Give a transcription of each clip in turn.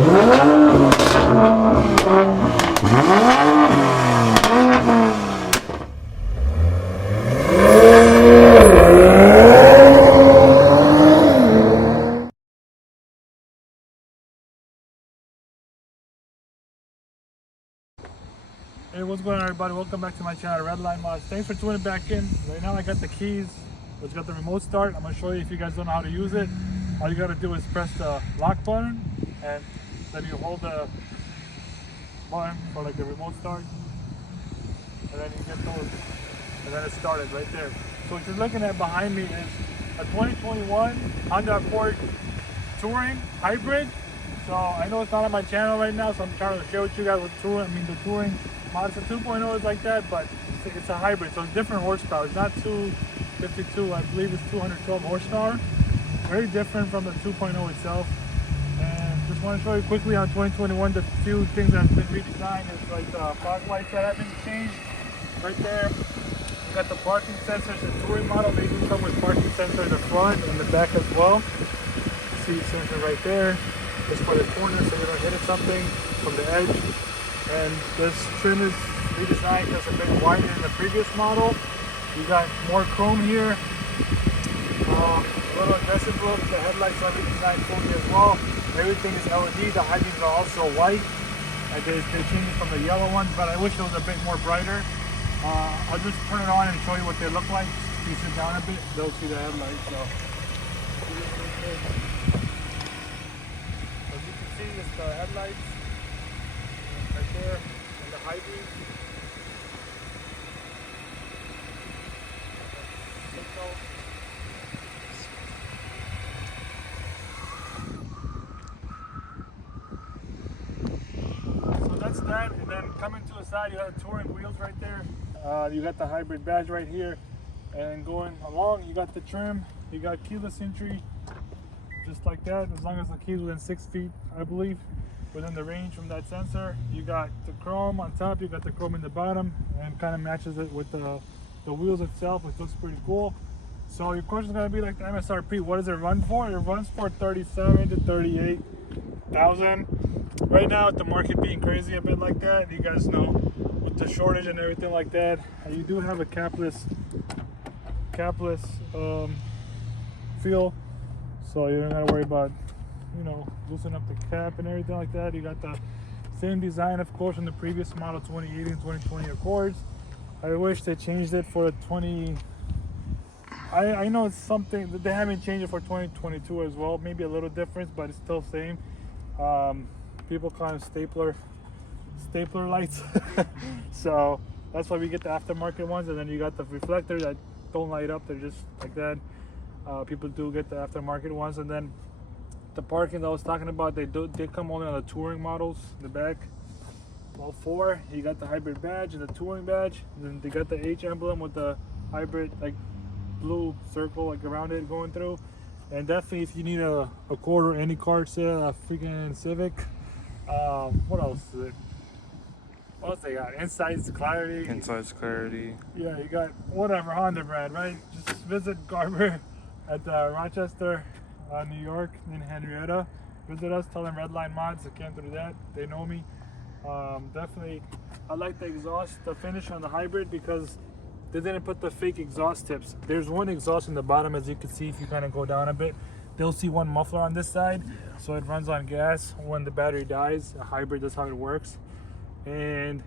Hey, what's going on, everybody? Welcome back to my channel, RedLineMods. Thanks for tuning back in. Right now I got the keys, which got the remote start. I'm going to show you if you guys don't know how to use it. All you got to do is press the lock button, and then you hold the button for like the remote start, and then you get those, and then it started right there. So what you're looking at behind me is a 2021 Honda Accord Touring Hybrid. So I know it's not on my channel right now, so I'm trying to share with you guys what the Touring Mazda 2.0 is like that, but it's a hybrid, so it's different horsepower. It's not 252, I believe it's 212 horsepower. Very different from the 2.0 itself. And just want to show you quickly on 2021 the few things that have been redesigned. Is like the fog lights that have been changed right there. You got the parking sensors. The Touring model, they do come with parking sensor in the front and the back as well. See sensor right there. Just for the corner so you don't hit it something from the edge. And this trim is redesigned just a bit wider than the previous model. You got more chrome here, a little aggressive look. The headlights are redesigned fully as well. Everything is LED. The high beams are also white. And they changed it from the yellow ones, but I wish it was a bit more brighter. I'll just turn it on and show you what they look like. If you sit down a bit, they'll see the headlights. So, as you can see, it's the headlights. Right there, and the high beam. So that's that, and then coming to the side, you got the Touring wheels right there. You got the hybrid badge right here, and going along, you got the trim. You got keyless entry, just like that, as long as the key's within 6 feet, I believe. Within the range from that sensor. You got the chrome on top, you got the chrome in the bottom, and kind of matches it with the wheels itself, which looks pretty cool. So your question is going to be like the MSRP. What does it run for? It runs for 37 to 38,000. Right now, with the market being crazy a bit like that, you guys know, with the shortage and everything like that, you do have a capless feel, so you don't got to worry about, you know, loosen up the cap and everything like that. You got the same design, of course, from the previous model 2018 and 2020 Accords. I wish they changed it for the 20. I know it's something that they haven't changed it for 2022 as well. Maybe a little difference, but it's still same. People call them stapler lights. So that's why we get the aftermarket ones, and then you got the reflectors that don't light up. They're just like that. People do get the aftermarket ones, and then the parking that I was talking about, they come only on the Touring models in the back. All four. You got the hybrid badge and the Touring badge, and then they got the H emblem with the hybrid like blue circle like around it going through. And definitely, if you need a Accord or any car sale, a freaking Civic. What else is it? What else they got? Insights Clarity. Yeah, you got whatever Honda brand, right? Just visit Garber at Rochester, New York, in Henrietta. Visit us, tell them RedLineMods. I came through that. They know me. Definitely, I like the exhaust, the finish on the hybrid, because they didn't put the fake exhaust tips. There's one exhaust in the bottom, as you can see if you kind of go down a bit. They'll see one muffler on this side, so it runs on gas. When the battery dies, a hybrid, that's how it works. And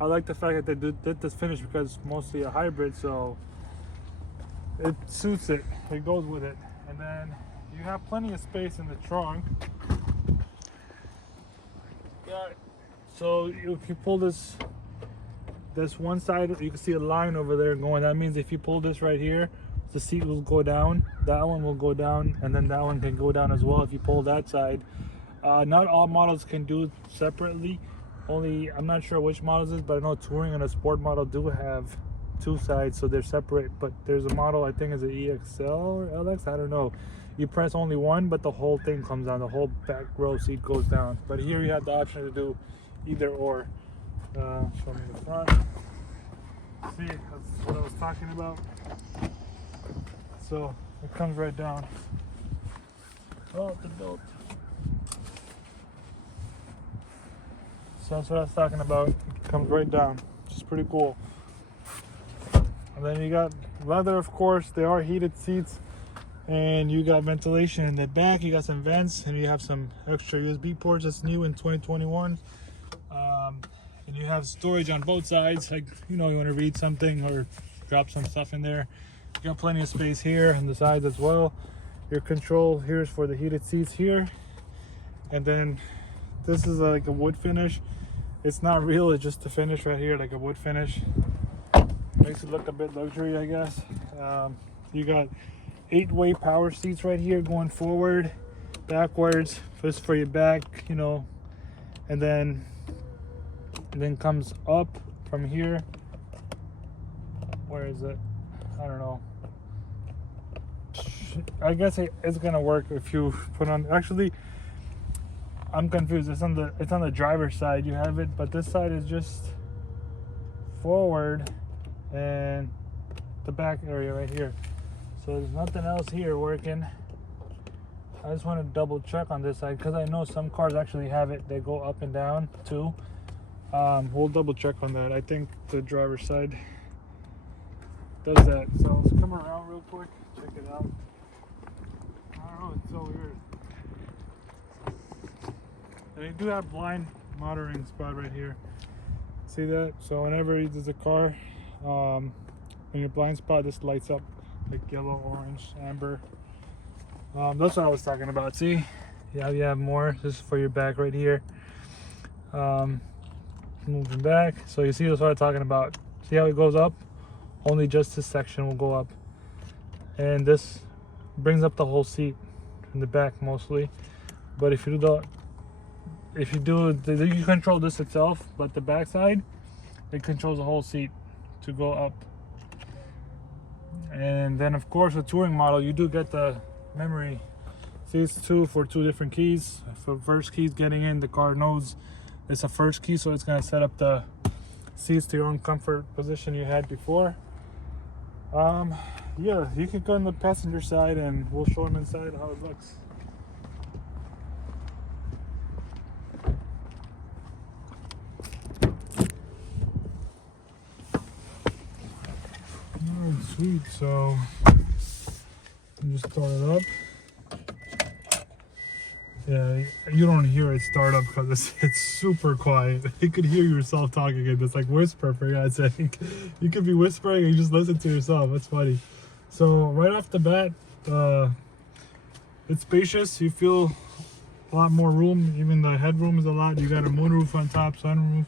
I like the fact that they did this finish, because it's mostly a hybrid, so it suits it. It goes with it. And then you have plenty of space in the trunk. So if you pull this one side, you can see a line over there going. That means if you pull this right here, the seat will go down, that one will go down, and then that one can go down as well if you pull that side. Not all models can do it separately. Only, I'm not sure which models it is, but I know Touring and a Sport model do have two sides, so they're separate. But there's a model, I think is an EXL or LX, I don't know. You press only one, but the whole thing comes down, the whole back row seat goes down. But here you have the option to do either or. Show me the front. See, that's what I was talking about. So it comes right down. Oh, the belt. So that's what I was talking about. It comes right down. It's pretty cool. And then you got leather, of course. They are heated seats. And you got ventilation in the back. You got some vents, and you have some extra USB ports. That's new in 2021. And you have storage on both sides. Like, you know, you want to read something or drop some stuff in there. You got plenty of space here on the sides as well. Your control here is for the heated seats here. And then this is like a wood finish. It's not real, it's just a finish right here, like a wood finish. Makes it look a bit luxury, I guess. You got 8-way power seats right here going forward, backwards, just for your back, you know. And then comes up from here. Where is it? I don't know. I guess it's gonna work if you put on. Actually, I'm confused. It's on the driver's side. You have it, but this side is just forward and the back area right here. So there's nothing else here working. I just want to double check on this side because I know some cars actually have it. They go up and down too. We'll double check on that. I think the driver's side does that. So let's come around real quick. Check it out. I don't know, it's so weird. And you do have blind monitoring spot right here. See that? So whenever there's a car, in your blind spot, this lights up like yellow, orange, amber. That's what I was talking about. See? Yeah, you have more. This is for your back right here. Moving back. So you see, that's what I'm talking about. See how it goes up? Only just this section will go up. And this brings up the whole seat in the back mostly. But if you do you control this itself, but the back side, it controls the whole seat to go up. And then of course the touring model, you do get the memory. See, it's for two different keys. For first keys getting in, the car knows it's a first key, so it's gonna set up the seats to your own comfort position you had before. Yeah, you can go on the passenger side and we'll show them inside how it looks. Alright, sweet. So just start it up. Yeah, you don't hear it start up because it's super quiet. You could hear yourself talking and it's like whisper, for God's sake. You could be whispering and you just listen to yourself. That's funny. So right off the bat, it's spacious. You feel a lot more room. Even the headroom is a lot. You got a moonroof on top, sunroof,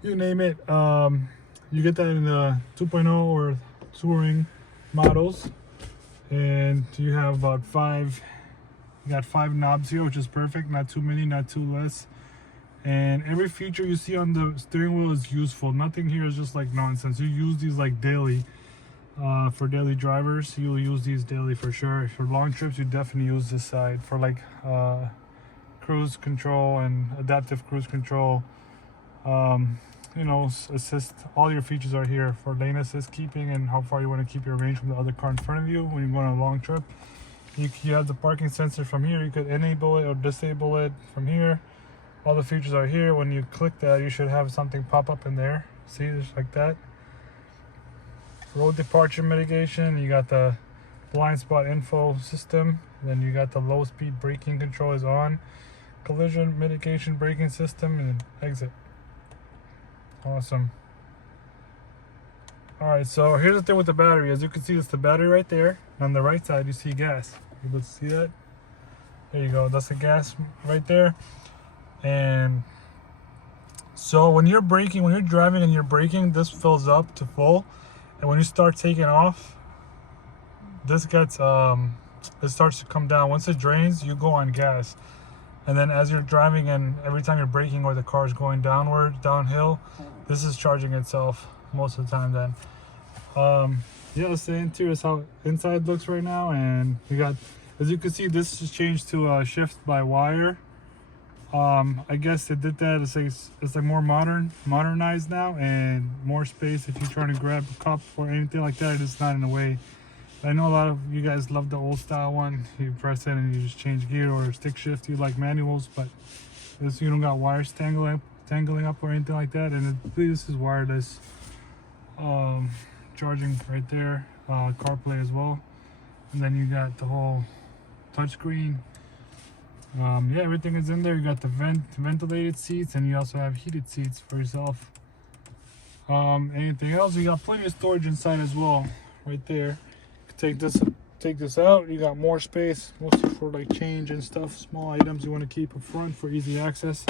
you name it. You get that in the 2.0 or touring models. And you have about you got 5 knobs here, which is perfect. Not too many, not too less. And every feature you see on the steering wheel is useful. Nothing here is just like nonsense. You use these like daily. For daily drivers, you'll use these daily for sure. For long trips, you definitely use this side for like cruise control and adaptive cruise control. You know, assist. All your features are here for lane assist keeping and how far you want to keep your range from the other car in front of you when you're going on a long trip. You have the parking sensor from here. You could enable it or disable it from here. All the features are here. When you click that, you should have something pop up in there. See, just like that. Road departure mitigation. You got the blind spot info system. Then you got the low speed braking control is on. Collision mitigation braking system and exit. Awesome. Alright, so here's the thing with the battery. As you can see, it's the battery right there. On the right side, you see gas. You able to see that? There you go. That's the gas right there. And so when you're braking, when you're driving and you're braking, this fills up to full. And when you start taking off, this gets it starts to come down. Once it drains, you go on gas. And then as you're driving and every time you're braking or the car is going downhill, this is charging itself most of the time then. Yeah, let's say interior is how inside looks right now. And you got, as you can see, this is changed to shift by wire. I guess they did that. It's like more modernized now and more space if you're trying to grab a cup or anything like that. It's not in the way. I know a lot of you guys love the old style one. You press it and you just change gear, or stick shift. You like manuals, but this, you don't got wires tangling up or anything like that. And I believe this is wireless charging right there, CarPlay as well. And then you got the whole touchscreen. Yeah, everything is in there. You got the ventilated seats, and you also have heated seats for yourself. Anything else? You got plenty of storage inside as well, right there. Take this out. You got more space, mostly for like change and stuff, small items you want to keep up front for easy access.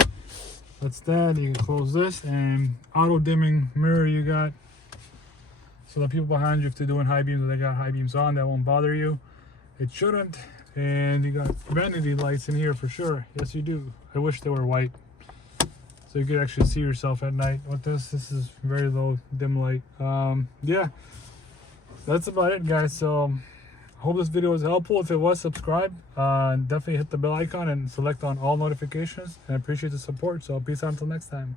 That's that. You can close this, and auto dimming mirror you got, so the people behind you, if they're doing high beams or they got high beams on, that won't bother you. It shouldn't. And you got vanity lights in here for sure. Yes, you do. I wish they were white, so you could actually see yourself at night with this. This is very low dim light. Yeah, that's about it, guys. So I hope this video was helpful. If it was, subscribe. Definitely hit the bell icon and select on all notifications. And I appreciate the support. So peace out until next time.